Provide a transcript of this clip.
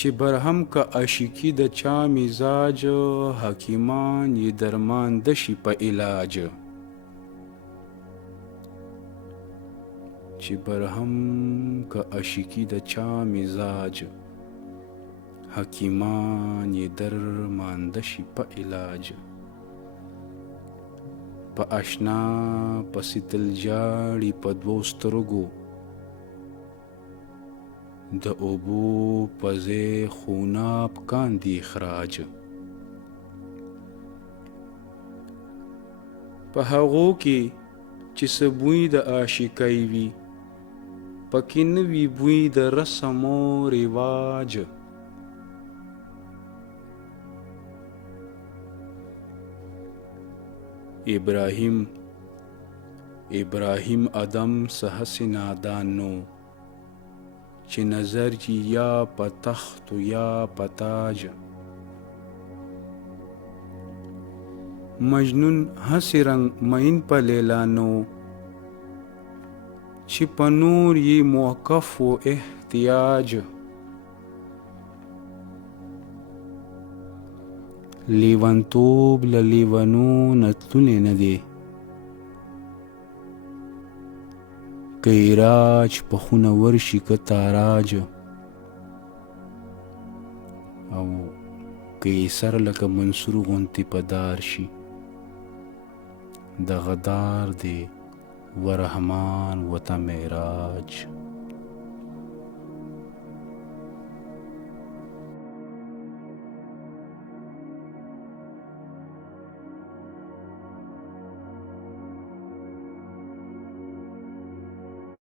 چې برهم که عاشقي د چا مزاج، حکیمان یې درمان دشي په علاج. چې برهم که عاشقي د چا مزاج، حکیمان یې درمان دشي په علاج. په اشنا پسې تل جاړي په دوو سترګو، د اوبو په ځای خوناب کاندي اخراج. په هغو کې چې څه بوی د عاشقۍ وي، پکې نه وي بوی د رسم و رواج. ابراهیم ادم څه هسې نادان نو، چې نظر یې یا په تخت و یا په تاج. مجنون هسې رنگ مین په لیلا نو، چې په نور یې موقف و احتیاج. لیونتوب له لیونو نه تللی نه دی، که عراج په خونه ورشي که تاراج. او که یې سر لکه منصور غوندې په دار شي، د غدار دی ورحمان وته معراج.